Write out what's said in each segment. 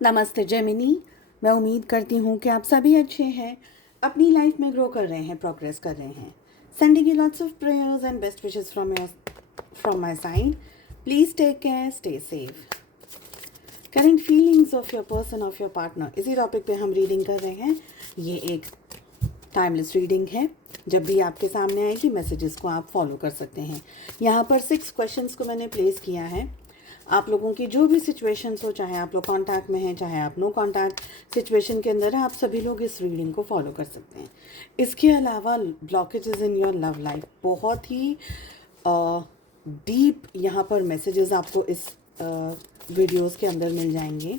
नमस्ते जेमिनी। मैं उम्मीद करती हूँ कि आप सभी अच्छे हैं, अपनी लाइफ में ग्रो कर रहे हैं, प्रोग्रेस कर रहे हैं। Sending you lots of prayers and best wishes from my side. Please take care, stay safe. Current feelings of your person, of your partner, इसी टॉपिक पे हम रीडिंग कर रहे हैं। ये एक टाइमलेस रीडिंग है। जब भी आपके सामने आएगी मैसेजेस को आप फॉलो कर सकते हैं। यहाँ पर 6 क्वेश्चंस को मैंने प्लेस किया है। आप लोगों की जो भी सिचुएशंस हो, चाहे आप लोग कांटेक्ट में हैं, चाहे आप नो कांटेक्ट सिचुएशन के अंदर हैं, आप सभी लोग इस रीडिंग को फॉलो कर सकते हैं। इसके अलावा blockages in your love life, बहुत ही डीप यहाँ पर मैसेजेस आपको इस वीडियोस के अंदर मिल जाएंगे।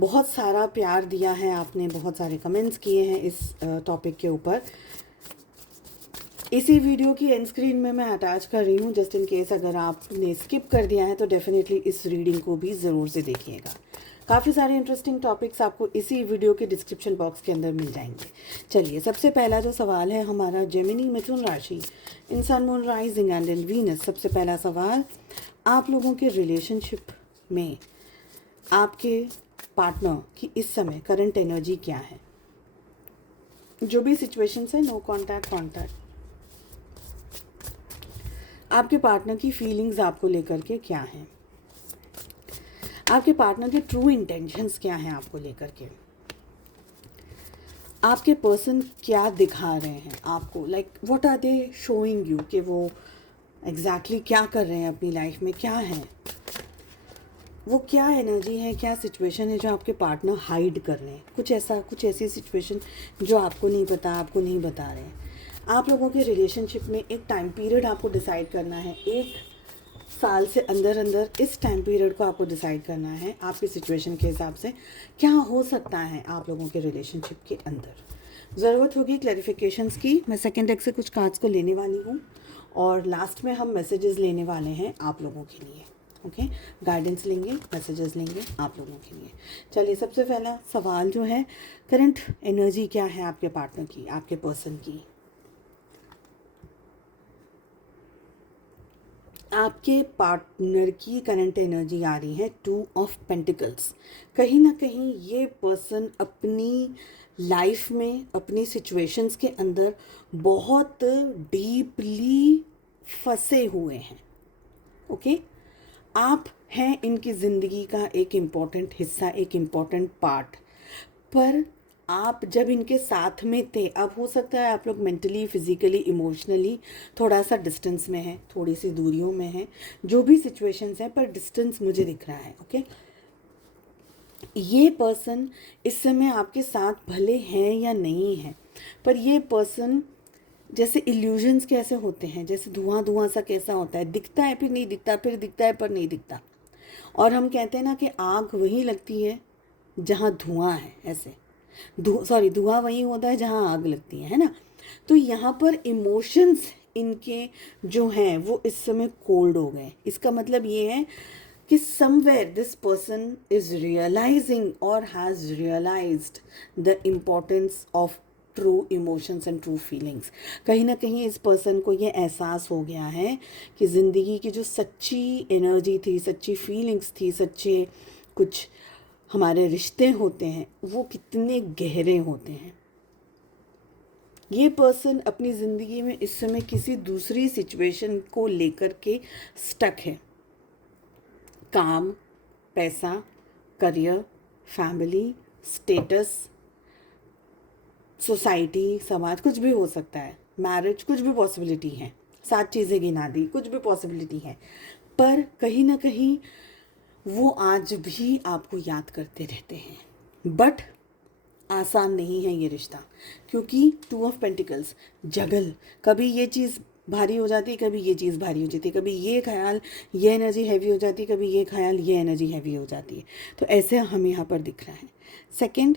बहुत सारा प्यार दिया है आपने, बहुत सारे कमेंट्स किए हैं इस टॉपिक के ऊपर। इसी वीडियो की एंड स्क्रीन में मैं अटैच कर रही हूँ, जस्ट इन केस अगर आपने स्किप कर दिया है तो डेफिनेटली इस रीडिंग को भी ज़रूर से देखिएगा। काफ़ी सारे इंटरेस्टिंग टॉपिक्स आपको इसी वीडियो के डिस्क्रिप्शन बॉक्स के अंदर मिल जाएंगे। चलिए, सबसे पहला जो सवाल है हमारा जेमिनी मिथुन राशि, in sun moon rising and in Venus. सबसे पहला सवाल, आप लोगों के रिलेशनशिप में आपके पार्टनर की इस समय करंट एनर्जी क्या है? जो भी सिचुएशंस है, नो कांटेक्ट, कांटेक्ट, आपके पार्टनर की फीलिंग्स आपको लेकर के क्या हैं? आपके पार्टनर के ट्रू इंटेंशंस क्या हैं आपको लेकर के? आपके पर्सन क्या दिखा रहे हैं आपको? Like what are they showing you कि वो एग्जैक्टली क्या कर रहे हैं अपनी लाइफ में, क्या है वो, क्या एनर्जी है, क्या सिचुएशन है जो आपके पार्टनर हाइड कर रहे हैं? कुछ ऐसा, कुछ ऐसी सिचुएशन जो आपको नहीं पता, आपको नहीं बता रहे हैं। आप लोगों के रिलेशनशिप में एक टाइम पीरियड आपको डिसाइड करना है। 1 साल से अंदर अंदर इस टाइम पीरियड को आपको डिसाइड करना है आपकी सिचुएशन के हिसाब से क्या हो सकता है आप लोगों के रिलेशनशिप के अंदर। ज़रूरत होगी क्लैरिफिकेशंस की। मैं सेकेंड डेक से कुछ कार्ड्स को लेने वाली हूँ और लास्ट में हम मैसेजेस लेने वाले हैं आप लोगों के लिए। ओके, गाइडेंस लेंगे, मैसेजेस लेंगे आप लोगों के लिए। चलिए, सबसे पहला सवाल जो है, करंट एनर्जी क्या है आपके पार्टनर की, आपके पर्सन की? आपके पार्टनर की करंट एनर्जी आ रही है 2 ऑफ पेंटिकल्स। कहीं ना कहीं ये पर्सन अपनी लाइफ में, अपनी सिचुएशंस के अंदर बहुत डीपली फंसे हुए हैं। ओके, आप हैं इनकी ज़िंदगी का एक इम्पॉर्टेंट हिस्सा, एक इम्पॉर्टेंट पार्ट। पर आप जब इनके साथ में थे, अब हो सकता है आप लोग मेंटली, फिजिकली, इमोशनली थोड़ा सा डिस्टेंस में हैं, थोड़ी सी दूरियों में हैं, जो भी सिचुएशंस हैं, पर डिस्टेंस मुझे दिख रहा है। ओके, ये पर्सन इस समय आपके साथ भले हैं या नहीं हैं, पर ये पर्सन, जैसे इल्यूजन्स कैसे होते हैं, जैसे धुआं धुआं सा कैसा होता है, दिखता है फिर नहीं दिखता, फिर दिखता है पर नहीं दिखता। और हम कहते हैं ना कि आग वहीं लगती है जहाँ धुआं है, ऐसे धुआं वहीं होता है जहाँ आग लगती है ना। तो यहाँ पर इमोशंस इनके जो हैं वो इस समय कोल्ड हो गए। इसका मतलब ये है कि somewhere this person is realising और has realised the importance of true emotions and true feelings. कहीं ना कहीं इस पर्सन को ये एहसास हो गया है कि ज़िंदगी की जो सच्ची एनर्जी थी, सच्ची फीलिंग्स थी, सच्चे कुछ हमारे रिश्ते होते हैं, वो कितने गहरे होते हैं। ये पर्सन अपनी ज़िंदगी में इस समय किसी दूसरी सिचुएशन को लेकर के स्टक है। काम, पैसा, करियर, फैमिली, स्टेटस, सोसाइटी, समाज, कुछ भी हो सकता है, मैरिज, कुछ भी पॉसिबिलिटी है, 7 चीज़ें गिना दी, कुछ भी पॉसिबिलिटी है। पर कहीं ना कहीं वो आज भी आपको याद करते रहते हैं। बट आसान नहीं है ये रिश्ता, क्योंकि 2 ऑफ पेंटिकल्स, जगल, कभी ये चीज़ भारी हो जाती है, कभी ये चीज़ भारी हो जाती है, कभी ये ख्याल, ये एनर्जी हैवी हो जाती है, कभी ये ख्याल, ये एनर्जी हैवी हो जाती है। तो ऐसे हमें यहाँ पर दिख रहा है। सेकंड,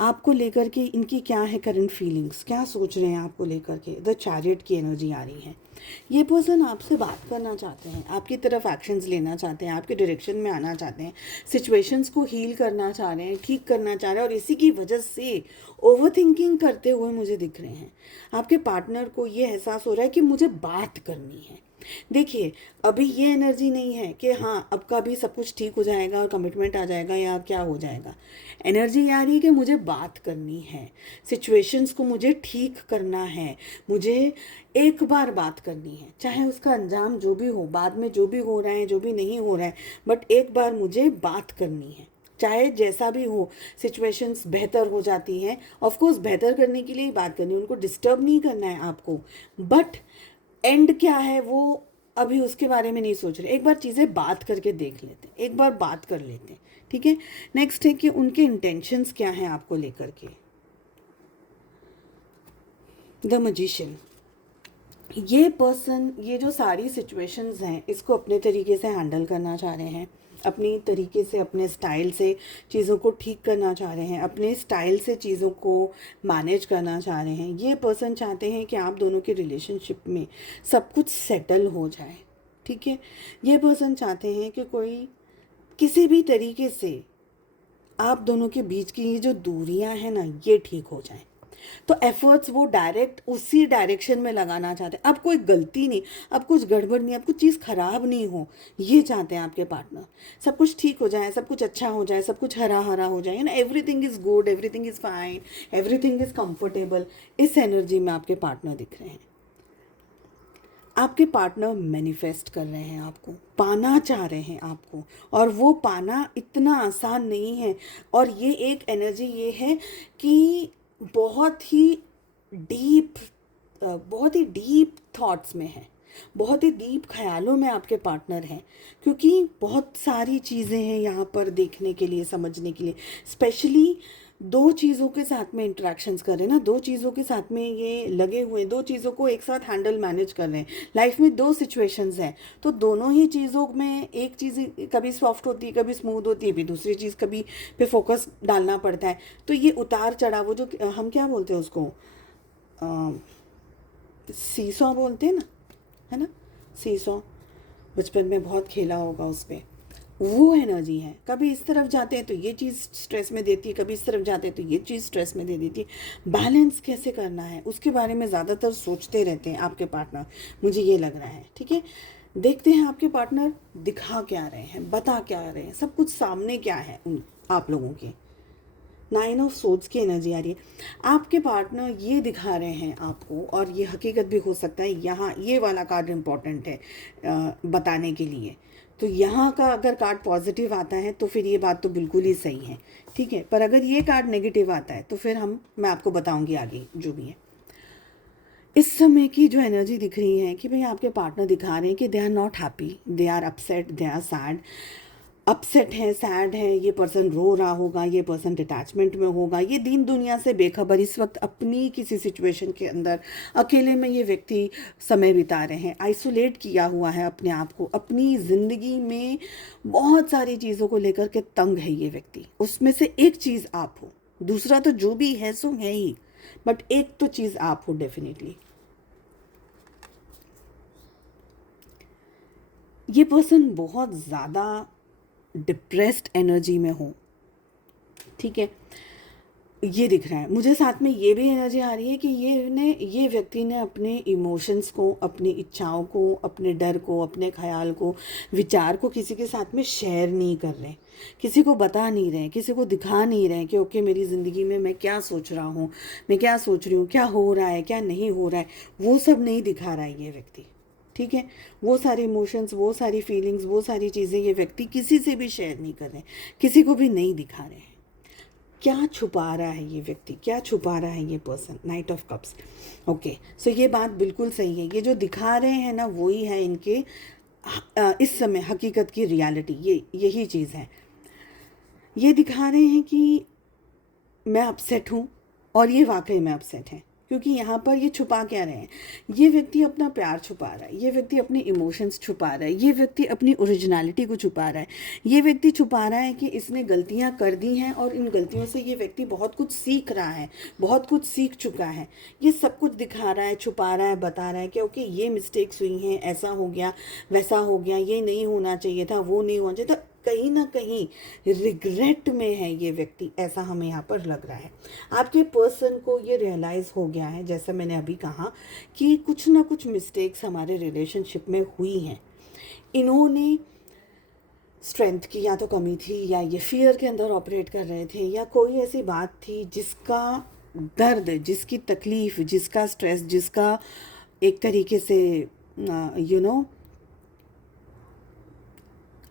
आपको लेकर के इनकी क्या है करंट फीलिंग्स, क्या सोच रहे हैं आपको लेकर के? द चैरियट की एनर्जी आ रही है। ये पर्सन आपसे बात करना चाहते हैं, आपकी तरफ एक्शंस लेना चाहते हैं, आपके डायरेक्शन में आना चाहते हैं, सिचुएशंस को हील करना चाह रहे हैं, ठीक करना चाह रहे हैं, और इसी की वजह से ओवर थिंकिंग करते हुए मुझे दिख रहे हैं। आपके पार्टनर को ये एहसास हो रहा है कि मुझे बात करनी है, देखिए, अभी ये एनर्जी नहीं है कि हाँ अब का भी सब कुछ ठीक हो जाएगा और कमिटमेंट आ जाएगा या क्या हो जाएगा। एनर्जी आ रही है कि मुझे बात करनी है, सिचुएशंस को मुझे ठीक करना है, मुझे एक बार बात करनी है, चाहे उसका अंजाम जो भी हो, बाद में जो भी हो रहा है जो भी नहीं हो रहा है, बट एक बार मुझे बात करनी है। चाहे जैसा भी हो, सिचुएशंस बेहतर हो जाती हैं, ऑफ कोर्स बेहतर करने के लिए ही बात करनी है, उनको डिस्टर्ब नहीं करना है आपको, बट एंड क्या है वो अभी उसके बारे में नहीं सोच रहे। एक बार चीज़ें बात करके देख लेते हैं, एक बार बात कर लेते हैं, ठीक है। नेक्स्ट है कि उनके इंटेंशंस क्या हैं आपको लेकर के। द मजिशियन, ये पर्सन, ये जो सारी सिचुएशंस हैं इसको अपने तरीके से हैंडल करना चाह रहे हैं, अपनी तरीके से, अपने स्टाइल से चीज़ों को ठीक करना चाह रहे हैं, अपने स्टाइल से चीज़ों को मैनेज करना चाह रहे हैं। ये पर्सन चाहते हैं कि आप दोनों के रिलेशनशिप में सब कुछ सेटल हो जाए, ठीक है। ये पर्सन चाहते हैं कि कोई किसी भी तरीके से आप दोनों के बीच की ये जो दूरियां हैं ना ये ठीक हो जाए, तो एफर्ट्स वो डायरेक्ट उसी डायरेक्शन में लगाना चाहते हैं। अब कोई गलती नहीं, अब कुछ गड़बड़ नहीं, अब कुछ चीज़ खराब नहीं हो, ये चाहते हैं आपके पार्टनर। सब कुछ ठीक हो जाए, सब कुछ अच्छा हो जाए, सब कुछ हरा हरा हो जाए ना, everything is good, everything is fine, everything is comfortable. इस एनर्जी में आपके पार्टनर दिख रहे हैं। आपके पार्टनर मैनिफेस्ट कर रहे हैं, आपको पाना चाह रहे हैं आपको, और वो पाना इतना आसान नहीं है। और ये एक एनर्जी ये है कि बहुत ही डीप, बहुत ही डीप थॉट्स में है, बहुत ही डीप ख्यालों में आपके पार्टनर हैं, क्योंकि बहुत सारी चीज़ें हैं यहाँ पर देखने के लिए, समझने के लिए। स्पेशली दो चीज़ों के साथ में इंटरेक्शंस कर रहे हैं ना, दो चीज़ों के साथ में ये लगे हुए हैं, दो चीज़ों को एक साथ हैंडल मैनेज कर रहे हैं। लाइफ में दो सिचुएशंस हैं, तो दोनों ही चीज़ों में एक चीज़ कभी सॉफ्ट होती है, कभी स्मूथ होती है, भी दूसरी चीज़ कभी पे फोकस डालना पड़ता है। तो ये उतार चढ़ाव, वो जो हम क्या बोलते हैं उसको, सीसॉ बोलते हैं ना, है ना, सीसॉ, बचपन में बहुत खेला होगा उस पर। वो एनर्जी है, कभी इस तरफ जाते हैं तो ये चीज़ स्ट्रेस में देती है, कभी इस तरफ जाते हैं तो ये चीज़ स्ट्रेस में दे देती है। बैलेंस कैसे करना है उसके बारे में ज़्यादातर सोचते रहते हैं आपके पार्टनर, मुझे ये लग रहा है, ठीक है। देखते हैं आपके पार्टनर दिखा क्या रहे हैं, बता क्या रहे हैं, सब कुछ सामने क्या है उन आप लोगों के। 9 ऑफ सोर्ड्स की एनर्जी आ रही है। आपके पार्टनर ये दिखा रहे हैं आपको, और ये हकीकत भी हो सकता है, यहाँ ये वाला कार्ड इम्पॉर्टेंट है बताने के लिए। तो यहाँ का अगर कार्ड पॉजिटिव आता है तो फिर ये बात तो बिल्कुल ही सही है, ठीक है। पर अगर ये कार्ड नेगेटिव आता है तो फिर मैं आपको बताऊंगी आगे जो भी है। इस समय की जो एनर्जी दिख रही है कि भाई आपके पार्टनर दिखा रहे हैं कि they are not happy, they are upset, they are sad. Upset है, सैड है, ये पर्सन रो रहा होगा, ये पर्सन डिटैचमेंट में होगा, ये दीन दुनिया से बेखबर, इस वक्त अपनी किसी सिचुएशन के अंदर अकेले में ये व्यक्ति समय बिता रहे हैं, आइसोलेट किया हुआ है अपने आप को, अपनी ज़िंदगी में बहुत सारी चीज़ों को लेकर के तंग है ये व्यक्ति। उसमें से एक चीज़ आप हो, दूसरा तो जो भी है सो है ही, बट एक तो चीज़ आप हो डेफिनेटली। ये पर्सन बहुत ज़्यादा डिप्रेस्ड एनर्जी में हो, ठीक है, ये दिख रहा है मुझे। साथ में ये भी एनर्जी आ रही है कि ये व्यक्ति ने अपने इमोशंस को, अपनी इच्छाओं को, अपने डर को, अपने ख्याल को, विचार को किसी के साथ में शेयर नहीं कर रहे, किसी को बता नहीं रहे, किसी को दिखा नहीं रहे कि ओके मेरी ज़िंदगी में मैं क्या सोच रहा हूँ, मैं क्या सोच रही हूँ, क्या हो रहा है, क्या नहीं हो रहा है, वो सब नहीं दिखा रहा है ये व्यक्ति, ठीक है। वो सारे इमोशंस, वो सारी फीलिंग्स, वो सारी चीज़ें ये व्यक्ति किसी से भी शेयर नहीं कर रहे, किसी को भी नहीं दिखा रहे हैं। क्या छुपा रहा है ये व्यक्ति, क्या छुपा रहा है ये person. Knight of cups, okay, so ये बात बिल्कुल सही है। ये जो दिखा रहे हैं ना वही है इनके इस समय हकीकत की रियलिटी, यही चीज़ है। ये दिखा रहे हैं कि मैं अपसेट हूँ, और ये वाकई में अपसेट है, क्योंकि यहाँ पर ये छुपा क्या रहे हैं, ये व्यक्ति अपना प्यार छुपा रहा है, ये व्यक्ति अपने इमोशंस छुपा रहा है, ये व्यक्ति अपनी ओरिजिनलिटी को छुपा रहा है, ये व्यक्ति छुपा रहा है कि इसने गलतियाँ कर दी हैं और इन गलतियों से ये व्यक्ति बहुत कुछ सीख रहा है, बहुत कुछ सीख चुका है। ये सब कुछ दिखा रहा है, छुपा रहा है, बता रहा है कि ओके ये मिस्टेक्स हुई हैं, ऐसा हो गया, वैसा हो गया, ये नहीं होना चाहिए था, वो नहीं होना चाहिए था। कहीं ना कहीं रिग्रेट में है ये व्यक्ति, ऐसा हमें यहाँ पर लग रहा है। आपके पर्सन को ये रियलाइज़ हो गया है, जैसा मैंने अभी कहा, कि कुछ ना कुछ मिस्टेक्स हमारे रिलेशनशिप में हुई हैं। इन्होंने स्ट्रेंथ की या तो कमी थी, या ये फियर के अंदर ऑपरेट कर रहे थे, या कोई ऐसी बात थी जिसका दर्द, जिसकी तकलीफ़, जिसका स्ट्रेस, जिसका एक तरीके से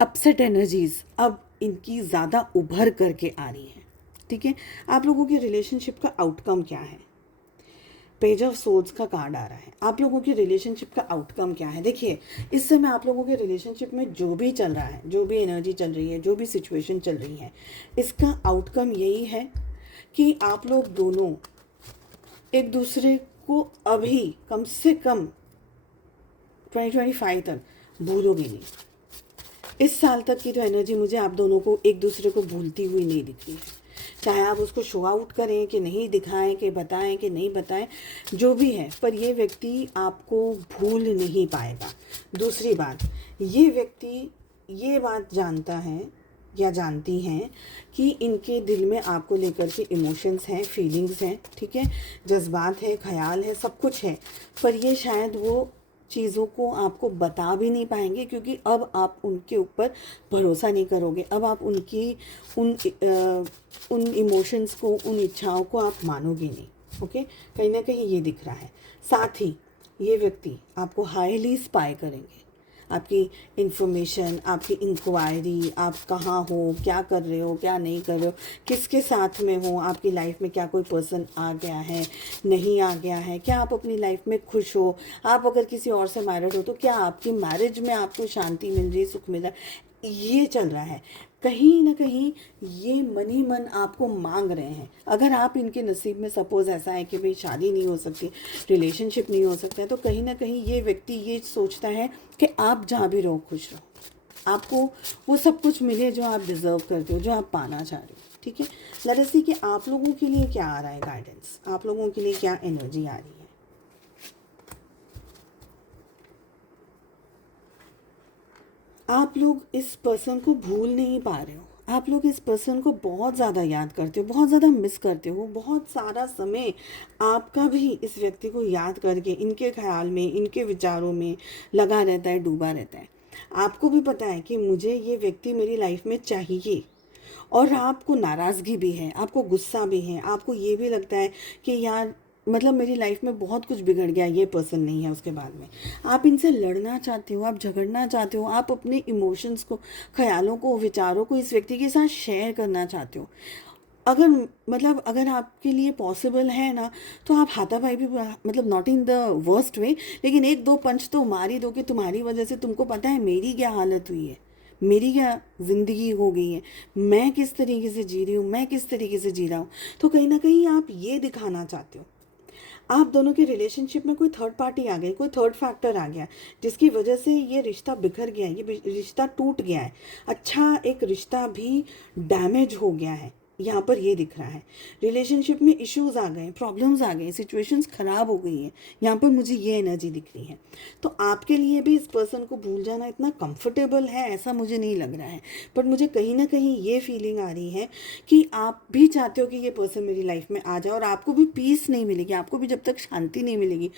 अपसेट एनर्जीज अब इनकी ज़्यादा उभर करके आ रही हैं। ठीक है, आप लोगों के रिलेशनशिप का आउटकम क्या है? पेज ऑफ सोर्ड्स का कार्ड आ रहा है। आप लोगों की रिलेशनशिप का आउटकम क्या है? देखिए, इस समय आप लोगों के रिलेशनशिप में जो भी चल रहा है, जो भी एनर्जी चल रही है, जो भी सिचुएशन चल रही है, इसका आउटकम यही है कि आप लोग दोनों एक दूसरे को अभी कम से कम 2025 तक भूलोगे नहीं। इस साल तक की तो एनर्जी मुझे आप दोनों को एक दूसरे को भूलती हुई नहीं दिख रही है। चाहे आप उसको शो आउट करें कि नहीं दिखाएं, कि बताएं कि नहीं बताएं, जो भी है, पर ये व्यक्ति आपको भूल नहीं पाएगा। दूसरी बात, ये व्यक्ति ये बात जानता है या जानती हैं कि इनके दिल में आपको लेकर के इमोशंस हैं, फीलिंग्स हैं, ठीक है, जज्बात है, ख्याल है, सब कुछ है, पर ये शायद वो चीज़ों को आपको बता भी नहीं पाएंगे, क्योंकि अब आप उनके ऊपर भरोसा नहीं करोगे। अब आप उनकी उन इमोशंस को, उन इच्छाओं को आप मानोगे नहीं। ओके, कहीं ना कहीं ये दिख रहा है। साथ ही ये व्यक्ति आपको हाईली स्पाई करेंगे, आपकी इंफॉर्मेशन, आपकी इंक्वायरी, आप कहाँ हो, क्या कर रहे हो, क्या नहीं कर रहे हो, किसके साथ में हो, आपकी लाइफ में क्या कोई पर्सन आ गया है, नहीं आ गया है, क्या आप अपनी लाइफ में खुश हो, आप अगर किसी और से मैरिड हो तो क्या आपकी मैरिज में आपको शांति मिल रही, सुख मिल रहा है, ये चल रहा है। कहीं ना कहीं ये मन ही मन आपको मांग रहे हैं। अगर आप इनके नसीब में सपोज़ ऐसा है कि भाई शादी नहीं हो सकती, रिलेशनशिप नहीं हो सकता है, तो कहीं ना कहीं ये व्यक्ति ये सोचता है कि आप जहाँ भी रहो खुश रहो, आपको वो सब कुछ मिले जो आप डिज़र्व करते हो, जो आप पाना चाह रहे हो। ठीक है, लेट अस सी कि आप लोगों के लिए क्या आ रहा है गाइडेंस, आप लोगों के लिए क्या एनर्जी आ रही है। आप लोग इस पर्सन को भूल नहीं पा रहे हो, आप लोग इस पर्सन को बहुत ज़्यादा याद करते हो, बहुत ज़्यादा मिस करते हो। बहुत सारा समय आपका भी इस व्यक्ति को याद करके, इनके ख्याल में, इनके विचारों में लगा रहता है, डूबा रहता है। आपको भी पता है कि मुझे ये व्यक्ति मेरी लाइफ में चाहिए, और आपको नाराज़गी भी है, आपको गुस्सा भी है, आपको ये भी लगता है कि यार मतलब मेरी लाइफ में बहुत कुछ बिगड़ गया, ये पर्सन नहीं है। उसके बाद में आप इनसे लड़ना चाहते हो, आप झगड़ना चाहते हो, आप अपने इमोशंस को, ख्यालों को, विचारों को इस व्यक्ति के साथ शेयर करना चाहते हो। अगर मतलब अगर आपके लिए पॉसिबल है ना, तो आप हाथापाई भी, मतलब not in the worst way, लेकिन एक दो पंच तो मार ही दो कि तुम्हारी वजह से तुमको पता है मेरी क्या हालत हुई है, मेरी क्या ज़िंदगी हो गई है, मैं किस तरीके से जी रही हूँ, मैं किस तरीके से जी रहा हूँ। तो कहीं ना कहीं आप ये दिखाना चाहते हो। आप दोनों के रिलेशनशिप में कोई थर्ड पार्टी आ गई, कोई थर्ड फैक्टर आ गया, जिसकी वजह से ये रिश्ता बिखर गया है, ये रिश्ता टूट गया है। अच्छा, एक रिश्ता भी डैमेज हो गया है, यहाँ पर ये दिख रहा है। रिलेशनशिप में इश्यूज आ गए, प्रॉब्लम्स आ गए, सिचुएशंस ख़राब हो गई हैं, यहाँ पर मुझे ये एनर्जी दिख रही है। तो आपके लिए भी इस पर्सन को भूल जाना इतना कंफर्टेबल है ऐसा मुझे नहीं लग रहा है, बट मुझे कहीं ना कहीं ये फीलिंग आ रही है कि आप भी चाहते हो कि ये पर्सन मेरी लाइफ में आ जाए, और आपको भी पीस नहीं मिलेगी, आपको भी जब तक शांति नहीं मिलेगी।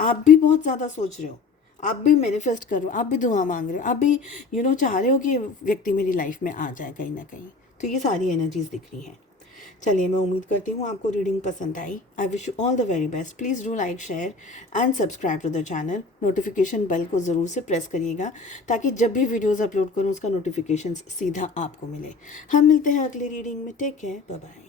आप भी बहुत ज़्यादा सोच रहे हो, आप भी मैनिफेस्ट कर रहे हो, आप भी दुआ मांग रहे हो, आप भी चाह रहे हो कि व्यक्ति मेरी लाइफ में आ जाए कहीं ना कहीं। तो ये सारी एनर्जीज दिख रही हैं। चलिए, मैं उम्मीद करती हूँ आपको रीडिंग पसंद आई। I wish you all the very best. Please do like, share and subscribe to the channel. Notification bell को ज़रूर से प्रेस करिएगा, ताकि जब भी वीडियोज़ अपलोड करूँ उसका नोटिफिकेशन सीधा आपको मिले। हम मिलते हैं अगली रीडिंग में। Take care, bye bye.